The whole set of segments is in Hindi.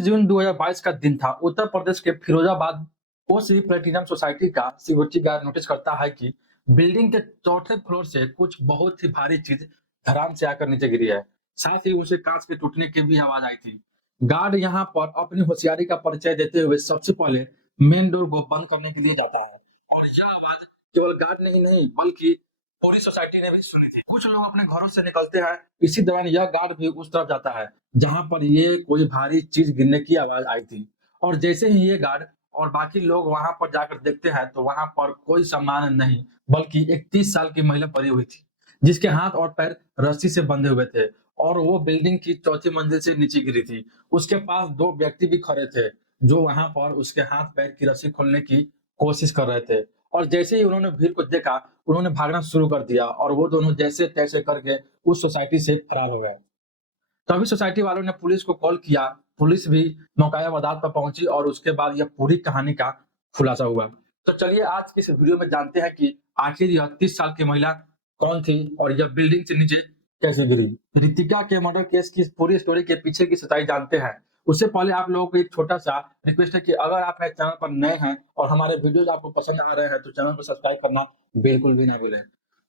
25 जून 2022 का दिन था। उत्तर प्रदेश के फिरोजाबाद ओसी प्लेटिनम सोसाइटी का सिक्योरिटी गार्ड नोटिस करता है कि बिल्डिंग के चौथे फ्लोर से कुछ बहुत ही भारी चीज धड़ाम से आकर नीचे गिरी है। साथ ही उसे कांच के टूटने की भी आवाज आई थी। गार्ड यहाँ पर अपनी होशियारी का परिचय देते हुए सबसे पहले मेन डोर को बंद करने के लिए जाता है और यह आवाज केवल गार्ड ने ही नहीं बल्कि पूरी सोसाइटी ने भी सुनी थी। कुछ लोग अपने घरों से निकलते हैं। इसी दौरान यह गार्ड भी उस तरफ जाता है जहां पर ये कोई भारी चीज गिरने की आवाज आई थी और जैसे ही ये गार्ड और बाकी लोग वहां पर जाकर देखते हैं तो वहां पर कोई सामान नहीं बल्कि एक 30 साल की महिला पड़ी हुई थी जिसके हाथ और पैर रस्सी से बंधे हुए थे और वो बिल्डिंग की चौथी मंजिल से नीचे गिरी थी। उसके पास दो व्यक्ति भी खड़े थे जो वहां पर उसके हाथ पैर की रस्सी खोलने की कोशिश कर रहे थे और जैसे ही उन्होंने भीड़ को देखा उन्होंने भागना शुरू कर दिया और वो दोनों जैसे तैसे करके उस सोसाइटी से फरार हो गए। तभी सोसाइटी वालों ने पुलिस को कॉल किया। पुलिस भी मौका वारदात पर पहुंची और उसके बाद यह पूरी कहानी का खुलासा हुआ। तो चलिए आज की इस वीडियो में जानते हैं कि आखिर यह 30 साल की महिला कौन थी और यह बिल्डिंग से नीचे कैसे गिरी। रितिका के मर्डर केस की पूरी स्टोरी के पीछे की सच्चाई जानते हैं। उससे पहले आप लोगों को एक छोटा सा रिक्वेस्ट है कि अगर आप मेरे चैनल पर नए हैं और हमारे वीडियोज आपको पसंद आ रहे हैं तो चैनल को सब्सक्राइब करना बिल्कुल भी ना भूलें।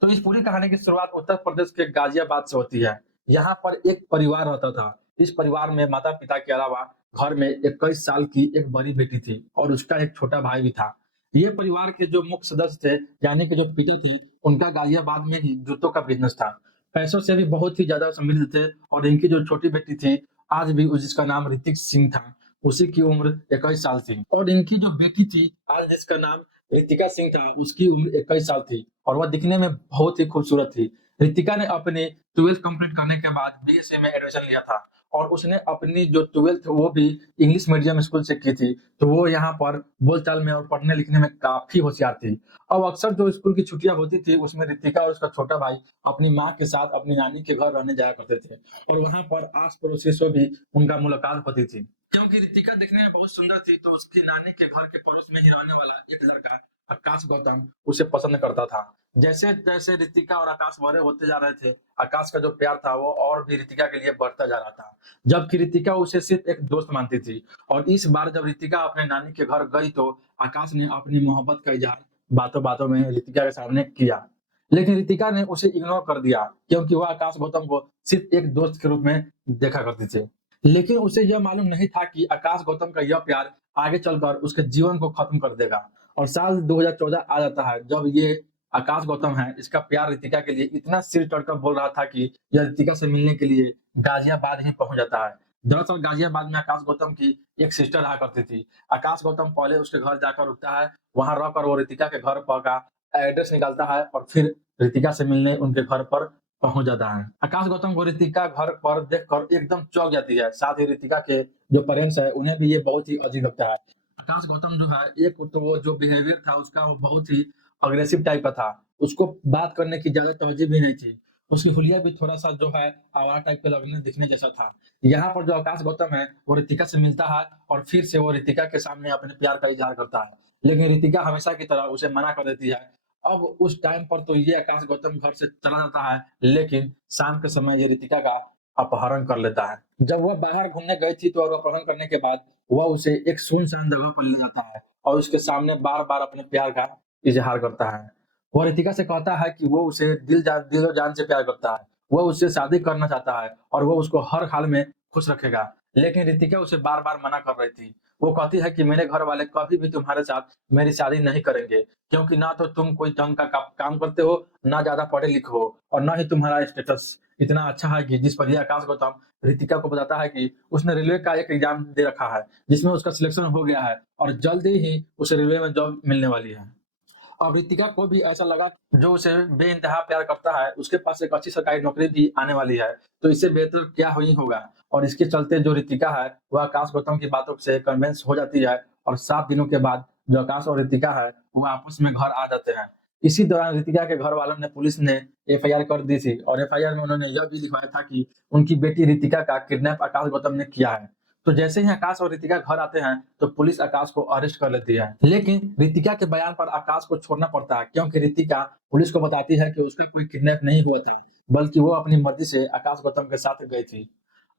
तो इस पूरी कहानी की शुरुआत उत्तर प्रदेश के गाजियाबाद से होती है। यहाँ पर एक परिवार रहता था। इस परिवार में माता पिता के अलावा घर में 21 साल की एक बड़ी बेटी थी और उसका एक छोटा भाई भी था। ये परिवार के जो मुख्य सदस्य थे यानी कि जो पिता थे उनका गाजियाबाद में ही जूतों का बिजनेस था। पैसों से भी बहुत ही ज्यादा समृद्ध थे और इनकी जो छोटी बेटी थी आज भी जिसका नाम ऋतिक सिंह था उसी की उम्र 21 साल थी और इनकी जो बेटी थी आज जिसका नाम ऋतिका सिंह था उसकी उम्र 21 साल थी और वह दिखने में बहुत ही खूबसूरत थी। ऋतिका ने अपने 12th कंप्लीट करने के बाद बीएससी में एडमिशन लिया था और उसने अपनी जो 12th वो भी इंग्लिश मीडियम स्कूल से की थी। तो वो यहाँ पर बोलचाल में और पढ़ने लिखने में काफी होशियार थी। अब अक्सर जो स्कूल की छुट्टियां होती थी उसमें ऋतिका और उसका छोटा भाई अपनी माँ के साथ अपनी नानी के घर रहने जाया करते थे और वहां पर आस पड़ोसी से भी उनका मुलाकात होती थी। क्योंकि ऋतिका देखने में बहुत सुंदर थी तो उसकी नानी के घर के पड़ोस में ही रहने वाला एक लड़का आकाश गौतम उसे पसंद करता था। जैसे जैसे ऋतिका और आकाश बड़े होते जा रहे थे आकाश का जो प्यार था वो और भी ऋतिका के लिए बढ़ता जा रहा था जबकि ऋतिका उसे सिर्फ एक दोस्त मानती थी। और इस बार जब ऋतिका अपने नानी के घर गई तो आकाश ने अपनी मोहब्बत का इजहार बातों बातों में ऋतिका के सामने किया लेकिन ऋतिका ने उसे इग्नोर कर दिया क्योंकि वह आकाश गौतम को सिर्फ एक दोस्त के रूप में देखा करती थी। लेकिन उसे यह मालूम नहीं था कि आकाश गौतम का यह प्यार आगे चलकर उसके जीवन को खत्म कर देगा। और साल 2014 आ जाता है जब ये आकाश गौतम है इसका प्यार ऋतिका के लिए इतना सिर चढ़कर बोल रहा था कि यह ऋतिका से मिलने के लिए गाजियाबाद ही पहुंच जाता है। दरअसल गाजियाबाद में आकाश गौतम की एक सिस्टर रहा करती थी। आकाश गौतम पहले उसके घर जाकर रुकता है। वहां रहकर वो ऋतिका के घर पर का एड्रेस निकालता है और फिर ऋतिका से मिलने उनके घर पर पहुंच जाता है। आकाश गौतम को ऋतिका घर पर देखकर एकदम चौंक जाती है। साथ ही ऋतिका के जो पेरेंट्स है उन्हें भी ये बहुत ही अजीब लगता है। आकाश गौतम जो है एक तो वो जो बिहेवियर था उसका वो बहुत ही अग्रेसिव टाइप का था। उसको बात करने की ज्यादा तवज्जो भी नहीं थी। उसकी हुलिया भी थोड़ा सा जो है आवारा टाइप के लगने दिखने जैसा था। यहाँ पर जो आकाश गौतम है वो ऋतिका से मिलता है और फिर से वो ऋतिका के सामने अपने प्यार का इजहार करता है लेकिन ऋतिका हमेशा की तरह उसे मना कर देती है। अब उस टाइम पर तो ये आकाश गौतम घर से चला जाता है लेकिन शाम के समय ये ऋतिका का अपहरण कर लेता है। जब वह बाहर घूमने गई थी तो और अपहरण करने के बाद वह उसे एक सुनसान जगह पर ले जाता है और उसके सामने बार बार अपने प्यार का इजहार करता है। वह ऋतिका से कहता है कि वो उसे दिल और जान से प्यार करता है। वह उससे शादी करना चाहता है और वो उसको हर हाल में खुश रखेगा। लेकिन ऋतिका उसे बार बार मना कर रही थी। वो कहती है कि मेरे घर वाले कभी भी तुम्हारे साथ मेरी शादी नहीं करेंगे क्योंकि ना तो तुम कोई ढंग का काम करते हो ना ज्यादा पढ़े लिखे हो और ना ही तुम्हारा स्टेटस इतना अच्छा है कि जिस पर ये आकाश गौतम ऋतिका को बताता है कि उसने रेलवे का एक एग्जाम दे रखा है जिसमें उसका सिलेक्शन हो गया है और जल्दी ही उसे रेलवे में जॉब मिलने वाली है। अब ऋतिका को भी ऐसा लगा जो उसे बेइंतहा प्यार करता है उसके पास एक अच्छी सरकारी नौकरी भी आने वाली है तो इससे बेहतर क्या ही होगा। और इसके चलते जो ऋतिका है वह आकाश गौतम की बातों से कन्विंस हो जाती है और 7 दिनों के बाद जो आकाश और ऋतिका है वो आपस में घर आ जाते हैं। इसी दौरान ऋतिका के घर वालों ने पुलिस ने एफआईआर कर दी थी और एफआईआर में उन्होंने यह भी लिखवाया था कि उनकी बेटी ऋतिका का किडनैप आकाश गौतम ने किया है। तो जैसे ही आकाश और ऋतिका घर आते हैं तो पुलिस आकाश को अरेस्ट कर लेती है लेकिन ऋतिका के बयान पर आकाश को छोड़ना पड़ता है क्योंकि ऋतिका पुलिस को बताती है कि उसका कोई किडनैप नहीं हुआ था बल्कि वो अपनी मर्जी से आकाश गौतम के साथ गई थी।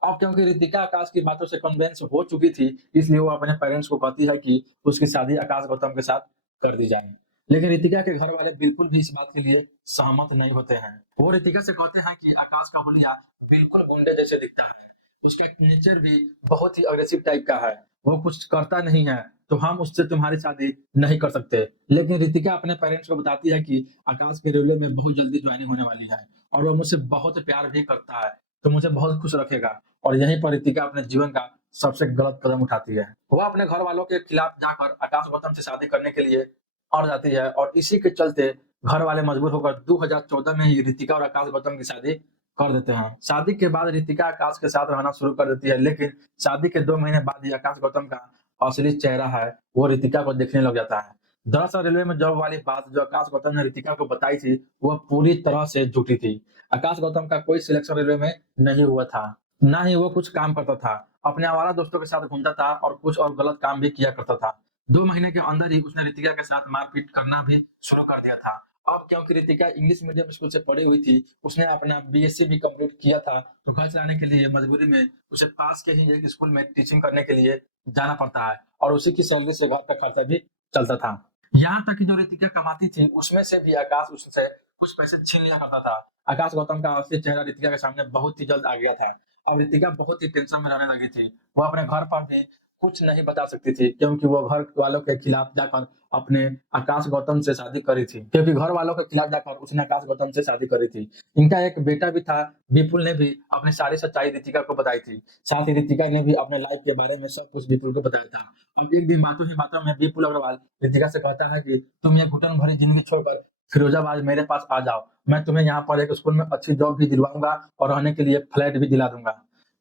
अब क्योंकि रितिका आकाश की बातों से कन्विंस हो चुकी थी, इसलिए वो अपने पेरेंट्स को कहती है कि उसकी शादी आकाश गौतम के साथ कर दी जाए। लेकिन रितिका के घर वाले बिल्कुल भी इस बात के लिए सहमत नहीं होते हैं। वो रितिका से कहते हैं कि आकाश का हुलिया बिल्कुल गुंडे जैसे दिखता है। उसका नेचर भी बहुत ही अग्रेसिव टाइप का है। वो कुछ करता नहीं है, तो हम उससे तुम्हारी शादी नहीं कर सकते। लेकिन रितिका अपने पेरेंट्स को बताती है कि आकाश के रेलवे में बहुत जल्दी ज्वाइनिंग होने वाली है और वो मुझसे बहुत प्यार भी करता है, तो मुझे बहुत खुश रखेगा। और यहीं पर रितिका अपने जीवन का सबसे गलत कदम उठाती है। वह अपने घर वालों के खिलाफ जाकर आकाश गौतम से शादी करने के लिए अड़ जाती है और इसी के चलते घर वाले मजबूर होकर 2014 में ही रितिका और आकाश गौतम की शादी कर देते हैं। शादी के बाद रितिका आकाश के साथ रहना शुरू कर देती है, लेकिन शादी के 2 महीने बाद ही आकाश गौतम का असली चेहरा है, वो रितिका को दिखने लग जाता है। दरअसल रेलवे में जॉब वाली बात जो आकाश गौतम ने रितिका को बताई थी, वह पूरी तरह से झूठी थी। आकाश गौतम का कोई सिलेक्शन रेलवे में नहीं हुआ था। ना ही वो कुछ काम करता था। अपने आवारा दोस्तों के साथ घूमता था और कुछ और गलत काम भी किया करता था। 2 महीने के अंदर ही उसने रितिका के साथ मारपीट करना भी शुरू कर दिया था। अब क्योंकि रितिका इंग्लिश मीडियम स्कूल से पढ़ी हुई थी, उसने अपना बीएससी भी कंप्लीट किया था, तो घर चलाने के लिए मजबूरी में उसे पास के ही एक स्कूल में टीचिंग करने के लिए जाना पड़ता है और उसी की सैलरी से घर का खर्चा भी चलता था। यहाँ तक कि जो रितिका कमाती थी, उसमें से भी आकाश उससे कुछ पैसे छीन लिया करता था। आकाश गौतम का असली चेहरा रितिका के सामने बहुत ही जल्द आ गया था। अब रितिका बहुत ही टेंशन में रहने लगी थी। वो अपने घर पर भी कुछ नहीं बता सकती थी, क्योंकि वो घर वालों के खिलाफ जाकर अपने आकाश गौतम से शादी करी थी। क्योंकि घर वालों के खिलाफ जाकर उसने आकाश गौतम से शादी करी थी। इनका एक बेटा भी था। विपुल ने भी अपनी सारी सच्चाई रितिका को बताई थी। साथ ही रितिका ने भी अपने लाइफ के बारे में सब कुछ विपुल को बताया था। अब एक दिन बातों ही बातों में विपुल अग्रवाल रितिका से कहता है कि तुम ये घुटन भरी जिंदगी छोड़कर फिरोजाबाद मेरे पास आ जाओ। मैं तुम्हें यहाँ पर एक स्कूल में अच्छी जॉब भी दिलवाऊंगा और रहने के लिए फ्लैट भी दिला दूंगा।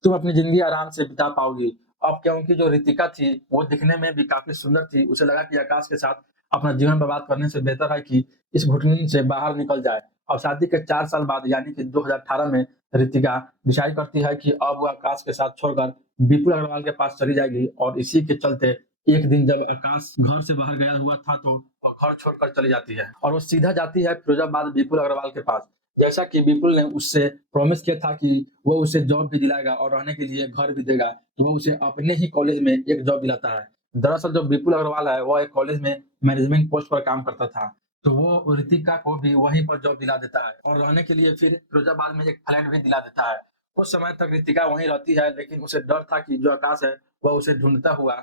तुम अपनी जिंदगी आराम से बिता पाओगी। अब क्योंकि जो रितिका थी, वो दिखने में भी काफी सुंदर थी। उसे लगा कि आकाश के साथ अपना जीवन बर्बाद करने से बेहतर है कि इस घुटन से बाहर निकल जाए। और शादी के 4 साल बाद यानी कि 2018 में रितिका डिसाइड करती है कि अब वो आकाश के साथ छोड़कर विपुल अग्रवाल के पास चली जाएगी और इसी के चलते एक दिन जब आकाश घर से बाहर गया हुआ था, तो वो घर छोड़कर चली जाती है और वो सीधा जाती है फिरोजाबाद विपुल अग्रवाल के पास। जैसा कि विपुल ने उससे प्रॉमिस किया था कि वो उसे जॉब भी दिलाएगा और रहने के लिए घर भी देगा, तो वो उसे अपने ही कॉलेज में एक जॉब दिलाता है। दरअसल जो विपुल अग्रवाल है, वो एक कॉलेज में मैनेजमेंट पोस्ट पर काम करता था, तो वो रितिका को भी वहीं पर जॉब दिला देता है और रहने के लिए फिर फिरोजाबाद में एक फ्लैट भी दिला देता है। कुछ समय तक रितिका वहीं रहती है, लेकिन उसे डर था कि जो आकाश है, वह उसे ढूंढता हुआ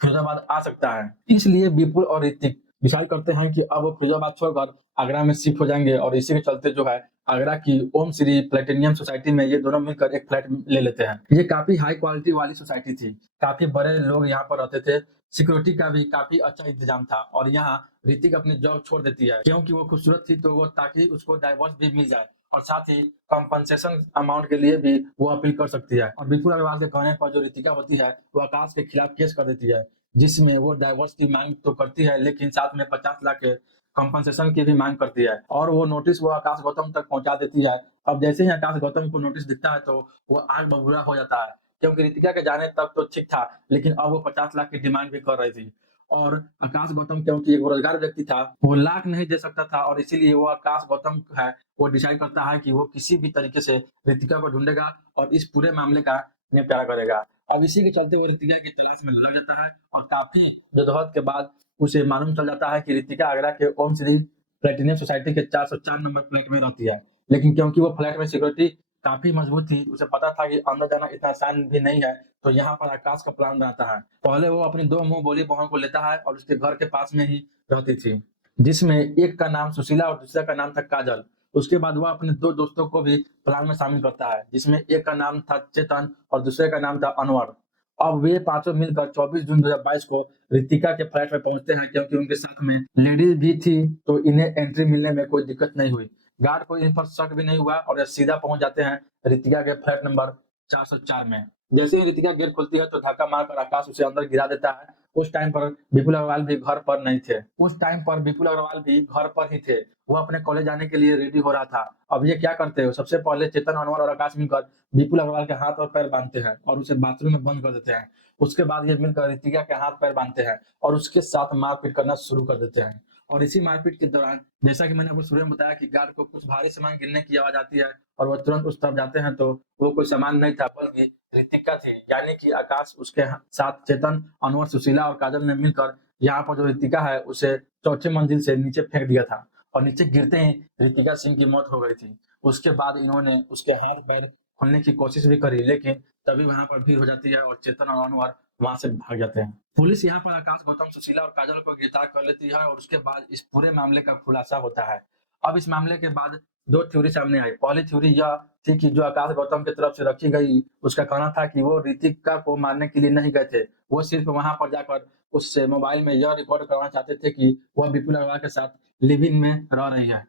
फिरोजाबाद आ सकता है। इसलिए विपुल और ऋतिक डिसाइड करते हैं कि अब वो फिरोजाबाद छोड़कर आगरा में शिफ्ट हो जाएंगे और इसी के चलते जो है आगरा की ओम श्री प्लेटिनियम सोसाइटी में ये दोनों मिलकर एक फ्लैट ले लेते हैं। ये काफी हाई क्वालिटी वाली सोसाइटी थी। काफी बड़े लोग यहाँ पर रहते थे। सिक्योरिटी का भी काफी अच्छा इंतजाम था और यहाँ ऋतिक अपनी जॉब छोड़ देती है क्योंकि वो खूबसूरत थी, तो वो ताकि उसको डाइवोर्स भी मिल जाए और साथ ही कंपनसेशन अमाउंट के लिए भी वो अपील कर सकती है। और विपुल अग्रवाल के कहने पर जो ऋतिका होती है, वो आकाश के खिलाफ केस कर देती है, जिसमें वो डाइवोर्स की मांग तो करती है, लेकिन साथ में 50 लाख के कंपनसेशन की भी मांग करती है और वो नोटिस वो आकाश गौतम तक पहुंचा देती है। अब जैसे ही आकाश गौतम को नोटिस दिखता है, तो वो आग बबूला हो जाता है, क्योंकि रितिका के जाने तक तो ठीक था, लेकिन अब वो 50 लाख की डिमांड भी कर रही थी। और आकाश गौतम क्योंकि एक बेरोजगार व्यक्ति था, वो लाख नहीं दे सकता था और इसीलिए वो आकाश गौतम है, वो डिसाइड करता है कि वो किसी भी तरीके से रितिका को ढूंढेगा और इस पूरे मामले का निपटारा करेगा। अब इसी के चलते वो रितिका की तलाश में लग जाता है और काफी जदोजहद के बाद उसे मालूम चल जाता है कि रितिका आगरा के ओम श्री प्लेटिनियम सोसाइटी के 404 नंबर फ्लैट में रहती है। लेकिन क्योंकि वो फ्लैट में सिक्योरिटी काफी मजबूत थी, उसे पता था कि अंदर जाना इतना आसान भी नहीं है, तो यहाँ पर आकाश का प्लान बनाता है। पहले वो अपनी 2 मुंह बोली बहन को लेता है और उसके घर के पास में ही रहती थी, जिसमें एक का नाम सुशीला और दूसरे का नाम था काजल। उसके बाद वह अपने 2 दोस्तों को भी प्लान में शामिल करता है, जिसमें एक का नाम था चेतन और दूसरे का नाम था अनवर। अब वे पांचों मिलकर 24 जून 2022 को रितिका के फ्लैट में पहुंचते हैं, क्योंकि उनके साथ में लेडीज भी थी, तो इन्हें एंट्री मिलने में कोई दिक्कत नहीं हुई। गार्ड को इन पर शक भी नहीं हुआ और ये सीधा पहुंच जाते हैं रितिका के फ्लैट नंबर 404 में। जैसे ही रितिका गेट खुलती है, तो धक्का मारकर आकाश उसे अंदर गिरा देता है। उस टाइम पर विपुल अग्रवाल भी घर पर नहीं थे। उस टाइम पर विपुल अग्रवाल भी घर पर ही थे। वो अपने कॉलेज जाने के लिए रेडी हो रहा था। अब ये क्या करते हो, सबसे पहले चेतन, अनवर और आकाश मिलकर विपुल अग्रवाल के हाथ और पैर बांधते हैं और उसे बाथरूम में बंद कर देते हैं। उसके बाद ये मिलकर रितिका के हाथ पैर बांधते हैं और उसके साथ मारपीट करना शुरू कर देते हैं। और इसी मारपीट के दौरान जैसा कि मैंने आपको शुरू में बताया कि गार्ड को कुछ भारी सामान गिरने की आवाज आती है और वो तुरंत उस तरफ जाते हैं, तो वो कोई सामान नहीं था बल्कि ऋतिका थी, यानी कि आकाश उसके साथ चेतन, अनवर, सुशीला और काजल ने मिलकर यहाँ पर जो ऋतिका है उसे चौथी मंजिल से नीचे फेंक दिया था और नीचे गिरते ही ऋतिका सिंह की मौत हो गई थी। उसके बाद इन्होंने उसके हाथ पैर खोलने की कोशिश भी करी, लेकिन तभी वहां पर भीड़ हो जाती है और चेतन और अनवर वहां से भाग जाते हैं। पुलिस यहाँ पर आकाश, गौतम, सुशीला और काजल को गिरफ्तार कर लेती है और उसके बाद इस पूरे मामले का खुलासा होता है। अब इस मामले के बाद दो थ्योरी सामने आई। पहली थ्योरी यह थी कि जो आकाश गौतम की तरफ से रखी गई, उसका कहना था कि वो ऋतिका को मारने के लिए नहीं गए थे, वो सिर्फ वहां पर जाकर उससे मोबाइल में यह रिकॉर्ड करवाना चाहते थे कि वह विपुल अग्रवाल के साथ लिव इन में रह रही है,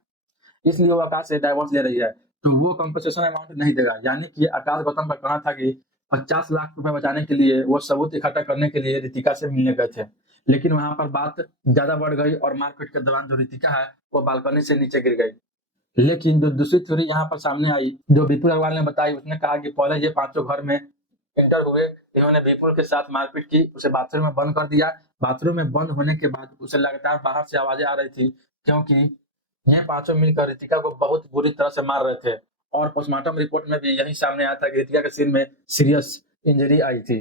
इसलिए वो आकाश से डाइवोर्स ले रही है, तो वो कंपनसेशन अमाउंट नहीं देगा। यानी कि आकाश गौतम का कहना था कि 50 लाख रुपए बचाने के लिए वो सबूत इकट्ठा करने के लिए ऋतिका से मिलने गए थे, लेकिन वहां पर बात ज्यादा बढ़ गई और मारपीट के दौरान जो ऋतिका है वो बालकनी से नीचे गिर गई। लेकिन जो दूसरी थ्योरी यहाँ पर सामने आई, जो विपुल अग्रवाल ने बताई, उसने कहा कि पहले ये पांचों घर में एंटर हुए, इन्होंने विपुल के साथ मारपीट की, उसे बाथरूम में बंद कर दिया। बाथरूम में बंद होने के बाद उसे लगातार बाहर से आवाजें आ रही थी, क्योंकि ये पांचों मिलकर ऋतिका को बहुत बुरी तरह से मार रहे थे और पोस्टमार्टम रिपोर्ट में भी यही सामने आया था कि ऋतिका के सिर में सीरियस इंजरी आई थी,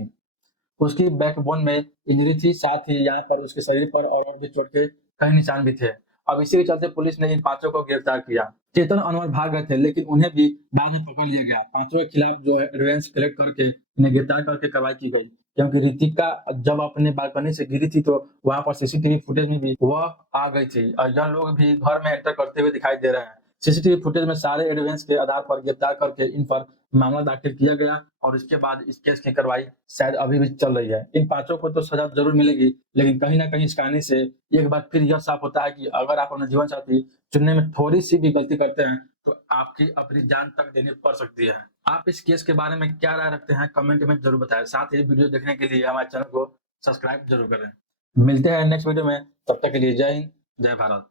उसकी बैकबोन में इंजरी थी, साथ ही यहाँ पर उसके शरीर पर और भी चोट के कई निशान भी थे। अब इसी के चलते पुलिस ने इन पांचों को गिरफ्तार किया। चेतन, अनवर भाग गए थे, लेकिन उन्हें भी बाद में पकड़ लिया गया। पांचों के खिलाफ जो है एविडेंस कलेक्ट करके इन्हें गिरफ्तार करके कार्रवाई की गई, क्योंकि ऋतिका जब अपने बालकनी से गिरी थी तो वहां पर सीसीटीवी फुटेज में भी वह आ गई थी और यह लोग भी घर में एंटर करते हुए दिखाई दे रहे हैं। सीसीटीवी फुटेज में सारे एविडेंस के आधार पर गिरफ्तार करके इन पर मामला दाखिल किया गया और इसके बाद इस केस की कार्रवाई शायद अभी भी चल रही है। इन पांचों को तो सजा जरूर मिलेगी, लेकिन कहीं ना कहीं इस कहानी से एक बार फिर यह साफ होता है कि अगर आप अपने जीवन साथी चुनने में थोड़ी सी भी गलती करते हैं तो आपकी अपनी जान तक देनी पड़ सकती है। आप इस केस के बारे में क्या राय रखते हैं कमेंट में जरूर बताएं। साथ ही वीडियो देखने के लिए हमारे चैनल को सब्सक्राइब जरूर करें। मिलते हैं नेक्स्ट वीडियो में, तब तक के लिए जय हिंद, जय भारत।